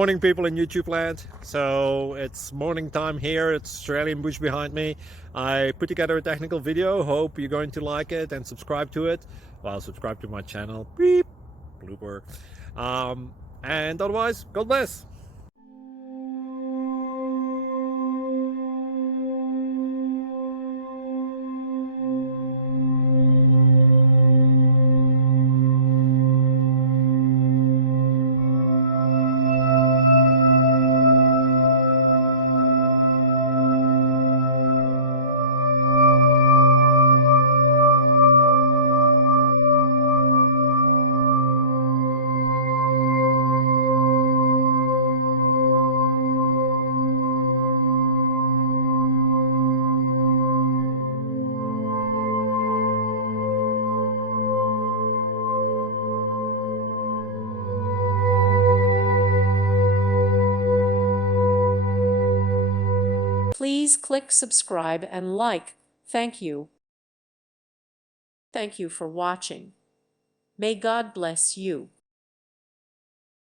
Morning, people in YouTube land. So it's morning time here. It's Australian bush behind me. I put together a technical video. Hope you're going to like it and subscribe to it. Well, subscribe to my channel. Beep, blooper. And otherwise, God bless. Please click subscribe and like. Thank you. Thank you for watching. May God bless you.